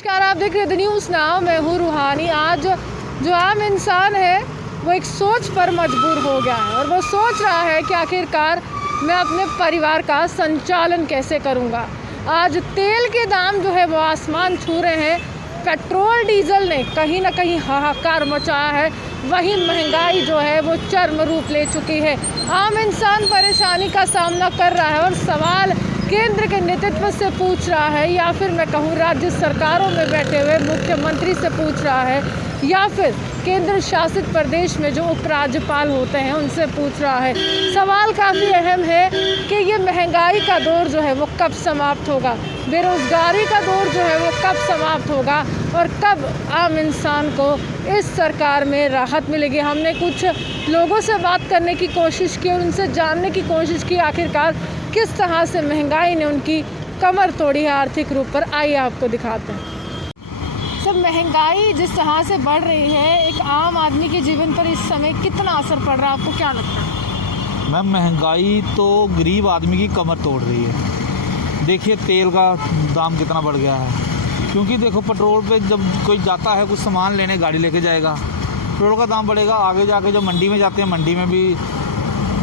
नमस्कार, आप देख रहे थे न्यूज़ नाउ। मैं हूँ रूहानी। आज जो आम इंसान है वो एक सोच पर मजबूर हो गया है और वो सोच रहा है कि आखिरकार मैं अपने परिवार का संचालन कैसे करूँगा। आज तेल के दाम जो है वो आसमान छू रहे हैं। पेट्रोल डीजल ने कहीं ना कहीं हाहाकार मचाया है। वही महंगाई जो है वो चरम रूप ले चुकी है। आम इंसान परेशानी का सामना कर रहा है और सवाल केंद्र के नेतृत्व से पूछ रहा है या फिर मैं कहूँ राज्य सरकारों में बैठे हुए मुख्यमंत्री से पूछ रहा है या फिर केंद्र शासित प्रदेश में जो उपराज्यपाल होते हैं उनसे पूछ रहा है। सवाल काफ़ी अहम है कि ये महंगाई का दौर जो है वो कब समाप्त होगा, बेरोज़गारी का दौर जो है वो कब समाप्त होगा और कब आम इंसान को इस सरकार में राहत मिलेगी। हमने कुछ लोगों से बात करने की कोशिश की और उनसे जानने की कोशिश की आखिरकार किस तरह से महंगाई ने उनकी कमर तोड़ी है आर्थिक रूप पर। आइए आपको दिखाते हैं। सब महंगाई जिस तरह से बढ़ रही है, एक आम आदमी के जीवन पर इस समय कितना असर पड़ रहा है, आपको क्या लगता है? मैम, महंगाई तो गरीब आदमी की कमर तोड़ रही है। देखिए तेल का दाम कितना बढ़ गया है, क्योंकि देखो पेट्रोल पे जब कोई जाता है कुछ सामान लेने, गाड़ी लेके जाएगा, पेट्रोल का दाम बढ़ेगा। आगे जाके जब मंडी में जाते हैं, मंडी में भी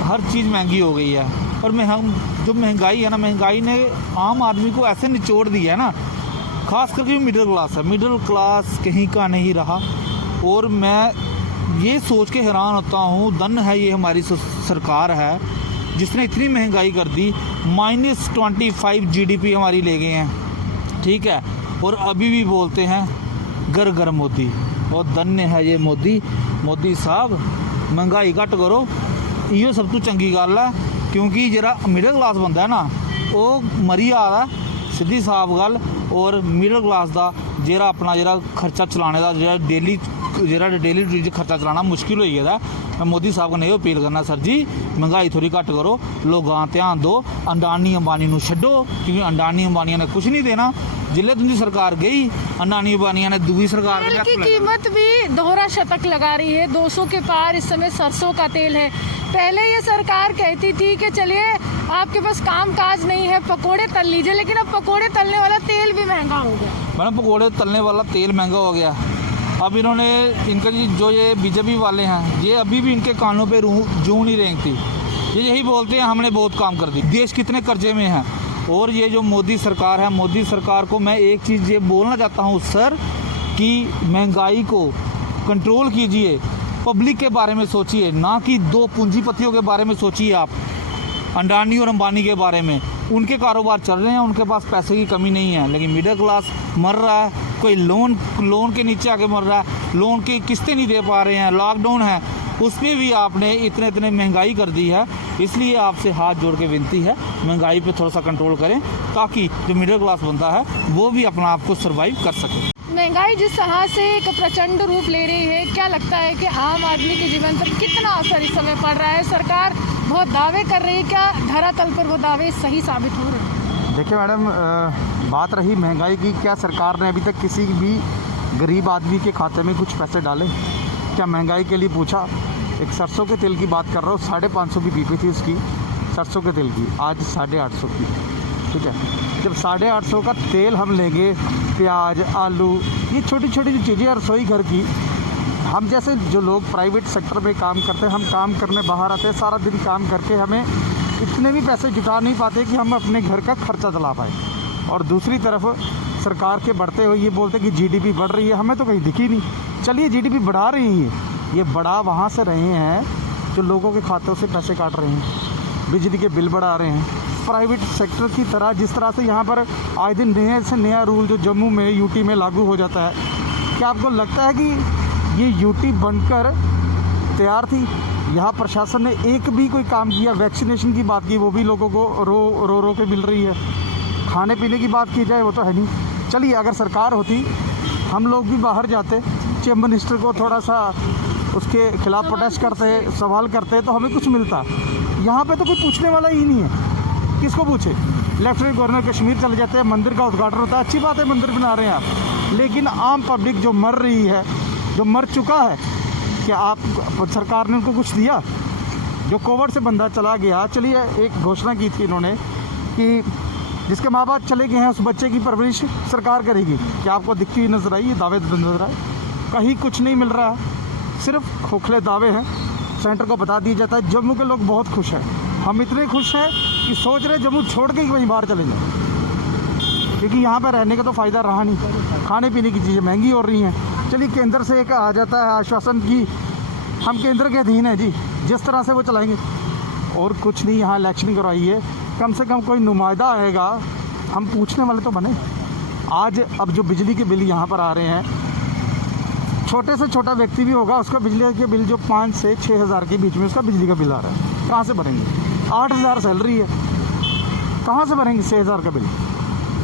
हर चीज़ महंगी हो गई है। और जो महंगाई है ना, महंगाई ने आम आदमी को ऐसे निचोड़ दिया है ना, ख़ास करके मिडिल क्लास है, मिडिल क्लास कहीं का नहीं रहा। और मैं ये सोच के हैरान होता हूँ, धन है ये हमारी सरकार है जिसने इतनी महंगाई कर दी। -25 GDP हमारी ले गए हैं, ठीक है। और अभी भी बोलते हैं घर घर मोदी, और धन्य है ये मोदी साहब। महंगाई घट करो, ये सब तो चंगी गल है, क्योंकि जरा मिडिल क्लास बंदा है ना वो मरी आ रहा है, सीधी साफ गल। और मिडिल क्लास का जरा अपना जरा खर्चा चलाने का डेली खर्चा चलाना मुश्किल हो गया। मैं मोदी साहब को नहीं अपील करना, सर जी महंगाई थोड़ी घट करो, लोगों ध्यान दो, अंडानी अंबानी को छड्डो, क्योंकि अंडानी अंबानिया ने कुछ नहीं देना। जिले तुझी सरकार गई, अंडानी अंबानिया ने दूसरी सरकार की कीमत भी दोहरा शतक लगा रही है। 200 के पार इस समय सरसों का तेल है। पहले ये सरकार कहती थी कि चलिए आपके पास काम काज नहीं है, पकोड़े तल लीजिए, लेकिन अब पकोड़े तलने वाला तेल भी महंगा हो गया। मैडम, पकोड़े तलने वाला तेल महंगा हो गया। अब इन्होंने इनका जो ये बीजेपी वाले हैं, ये अभी भी इनके कानों पे जूं नहीं रेंगती। ये यही बोलते हैं हमने बहुत काम कर दी, देश कितने कर्जे में है। और ये जो मोदी सरकार है, मोदी सरकार को मैं एक चीज़ ये बोलना चाहता हूँ सर, कि महंगाई को कंट्रोल कीजिए, पब्लिक के बारे में सोचिए, ना कि दो पूंजीपतियों के बारे में सोचिए। आप अंडानी और अंबानी के बारे में, उनके कारोबार चल रहे हैं, उनके पास पैसे की कमी नहीं है, लेकिन मिडिल क्लास मर रहा है। कोई लोन के नीचे आके मर रहा है, लोन की किस्तें नहीं दे पा रहे हैं, लॉकडाउन है, उसमें भी आपने इतने महंगाई कर दी है। इसलिए आपसे हाथ जोड़ के विनती है, महंगाई पे थोड़ा सा कंट्रोल करें, ताकि जो मिडिल क्लास बनता है वो भी अपना आप को सर्वाइव कर सके। महंगाई जिस तरह से एक प्रचंड रूप ले रही है, क्या लगता है कि आम आदमी के जीवन पर कितना असर इस समय पड़ रहा है? सरकार बहुत दावे कर रही है, क्या धरातल पर वो दावे सही साबित हो रहे हैं? देखिए मैडम, बात रही महंगाई की, क्या सरकार ने अभी तक किसी भी गरीब आदमी के खाते में कुछ पैसे डाले? क्या महंगाई के लिए पूछा? एक सरसों के तेल की बात कर रहा हूँ, 550 की BP थी उसकी, सरसों के तेल की, आज 850 की, ठीक है। जब 850 का तेल हम लेंगे, प्याज, आलू, ये छोटी छोटी जो चीज़ें रसोई घर की, हम जैसे जो लोग प्राइवेट सेक्टर में काम करते हैं, हम काम करने बाहर आते हैं, सारा दिन काम करके हमें इतने भी पैसे जुटा नहीं पाते कि हम अपने घर का खर्चा चला पाए। और दूसरी तरफ सरकार के बढ़ते हुए ये बोलते कि GDP बढ़ रही है, हमें तो कहीं दिखी नहीं। चलिए GDP बढ़ा रही है, ये बढ़ा वहाँ से रहे हैं जो लोगों के खातों से पैसे काट रहे हैं, बिजली के बिल बढ़ा रहे हैं। प्राइवेट सेक्टर की तरह जिस तरह से यहाँ पर आए दिन नया से नया रूल जो जम्मू में, UT में लागू हो जाता है, क्या आपको लगता है कि ये UT बनकर तैयार थी? यहाँ प्रशासन ने एक भी कोई काम किया? वैक्सीनेशन की बात की, वो भी लोगों को रो के मिल रही है। खाने पीने की बात की जाए, वो तो है नहीं। चलिए अगर सरकार होती, हम लोग भी बाहर जाते, चीफ मिनिस्टर को थोड़ा सा उसके खिलाफ प्रोटेस्ट करते, सवाल करते, तो हमें कुछ मिलता। यहाँ पे तो कोई पूछने वाला ही नहीं है, किसको पूछे? लेफ्टिनेंट गवर्नर कश्मीर चले जाते हैं, मंदिर का उद्घाटन होता है, अच्छी बात है, मंदिर बना रहे हैं आप, लेकिन आम पब्लिक जो मर रही है, जो मर चुका है, क्या आप सरकार ने उनको कुछ दिया? जो कोविड से बंदा चला गया, चलिए एक घोषणा की थी इन्होंने कि जिसके माँ बाप चले गए हैं उस बच्चे की परवरिश सरकार करेगी। क्या आपको दिखती हुई नजर आई? ये दावे नजर आए, कहीं कुछ नहीं मिल रहा है, सिर्फ खोखले दावे हैं। सेंटर को बता दिया जाता है। जम्मू के लोग बहुत खुश हैं, हम इतने खुश हैं कि सोच रहे जम्मू छोड़ के ही वहीं बाहर चले जाएं, क्योंकि यहाँ पर रहने का तो फ़ायदा रहा नहीं। खाने पीने की चीज़ें महंगी हो रही हैं। चलिए केंद्र से एक आ जाता है आश्वासन की हम केंद्र के अधीन हैं जी, जिस तरह से वो चलाएंगे, और कुछ नहीं। यहाँ इलेक्शन करवाई है, कम से कम कोई नुमाइंदा आएगा, हम पूछने वाले तो बने। आज अब जो बिजली के बिल यहाँ पर आ रहे हैं, छोटे से छोटा व्यक्ति भी होगा उसका बिजली के बिल जो 5 से 6 हज़ार के बीच में उसका बिजली का बिल आ रहा है, कहाँ से भरेंगे? 8 हज़ार सैलरी है, कहाँ से भरेंगे 6 हज़ार का बिल?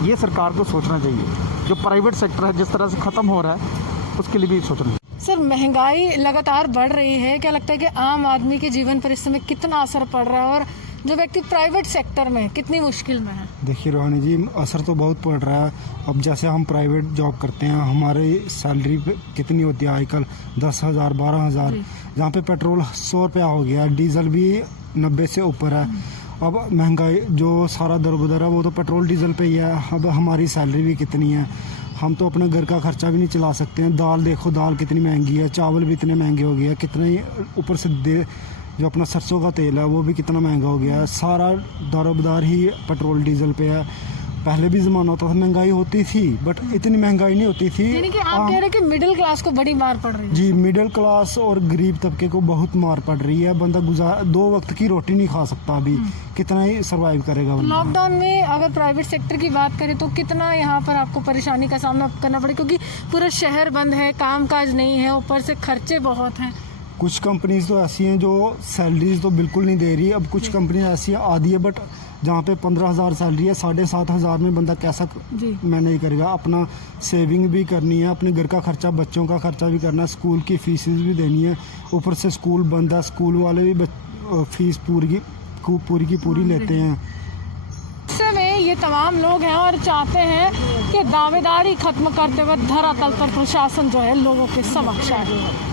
ये सरकार को सोचना चाहिए। जो प्राइवेट सेक्टर है जिस तरह से ख़त्म हो रहा है, उसके लिए भी सोचना चाहिए। सर, महंगाई लगातार बढ़ रही है, क्या लगता है कि आम आदमी के जीवन पर इस समय कितना असर पड़ रहा है, और जो व्यक्ति प्राइवेट सेक्टर में कितनी मुश्किल में है? देखिए रोहानी जी, असर तो बहुत पड़ रहा है। अब जैसे हम प्राइवेट जॉब करते हैं, हमारी सैलरी कितनी होती है आजकल? 10,000 12,000, जहाँ पे पेट्रोल 100 रुपया हो गया, डीजल भी 90 से ऊपर है। अब महंगाई जो सारा दरबदर है वो तो पेट्रोल डीजल पे ही है। अब हमारी सैलरी भी कितनी है, हम तो अपने घर का खर्चा भी नहीं चला सकते हैं। दाल देखो, दाल कितनी महंगी है, चावल भी इतने महंगे हो गए हैं, कितने ऊपर से जो अपना सरसों का तेल है वो भी कितना महंगा हो गया है। सारा दारोबदार ही पेट्रोल डीजल पे है। पहले भी ज़माना होता था महंगाई होती थी, बट इतनी महंगाई नहीं होती थी। यानी कि आप कह रहे हैं कि मिडिल क्लास को बड़ी मार पड़ रही है? जी, मिडिल क्लास और गरीब तबके को बहुत मार पड़ रही है। बंदा 2 वक्त की रोटी नहीं खा सकता अभी, कितना ही सरवाइव करेगा बंदा। लॉकडाउन में अगर प्राइवेट सेक्टर की बात करें तो कितना यहाँ पर आपको परेशानी का सामना करना पड़े, क्योंकि पूरा शहर बंद है, कामकाज नहीं है, ऊपर से खर्चे बहुत हैं। कुछ कंपनीज तो ऐसी हैं जो सैलरीज तो बिल्कुल नहीं दे रही। अब कुछ कंपनियां ऐसी हैं आधी है, बट जहाँ पे 15,000 सैलरी है, 7,500 में बंदा कैसा मैनेज करेगा? अपना सेविंग भी करनी है, अपने घर का खर्चा, बच्चों का खर्चा भी करना है, स्कूल की फीसेस भी देनी है, ऊपर से स्कूल बंद है, स्कूल वाले भी फीस पूरी की पूरी लेते हैं। ऐसे में ये तमाम लोग हैं और चाहते हैं कि दावेदारी खत्म करते हुए धरातल पर प्रशासन जो है लोगों के समक्ष आए।